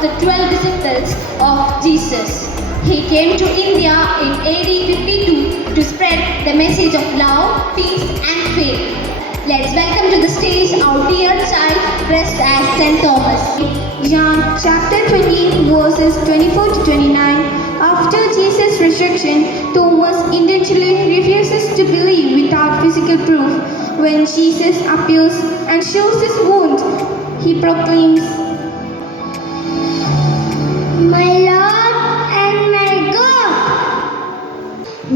of the 12 disciples of Jesus. He came to India in AD 52 to spread the message of love, peace and faith. Let's welcome to the stage our dear child dressed as St. Thomas. John chapter 20 verses 24 to 29. After Jesus' resurrection, Thomas intentionally refuses to believe without physical proof. When Jesus appears and shows his wound, he proclaims, My Lord and my God.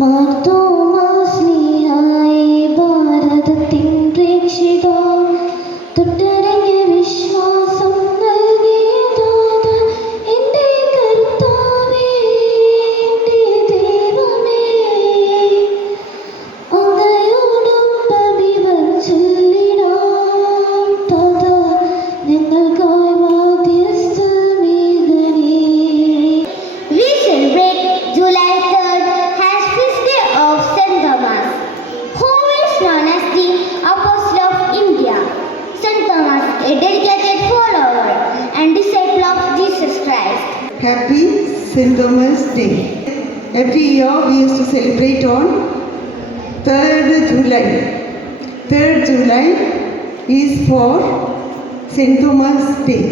മാർത്തോമാസ്ലിഹായി ഭാരതത്തിൻ പ്രേക്ഷിത തൊട്ടരഞ്ഞ വിശ്വാസം നൽകിയതാത എൻ്റെ കർത്താവേ എൻ്റെ ദൈവമേ അങ്ങയോടും പവിവൻ ചൊല്ലിടാം താത ഞങ്ങൾക്കായി മാധ്യസ്ഥമേകണേ. We celebrate July 3rd as feast day of St. Thomas, who is known as the Apostle of India. St. Thomas, a dedicated follower and disciple of Jesus Christ. Happy St. Thomas Day. Every year we used to celebrate on 3rd July. 3rd July is for St. Thomas Day.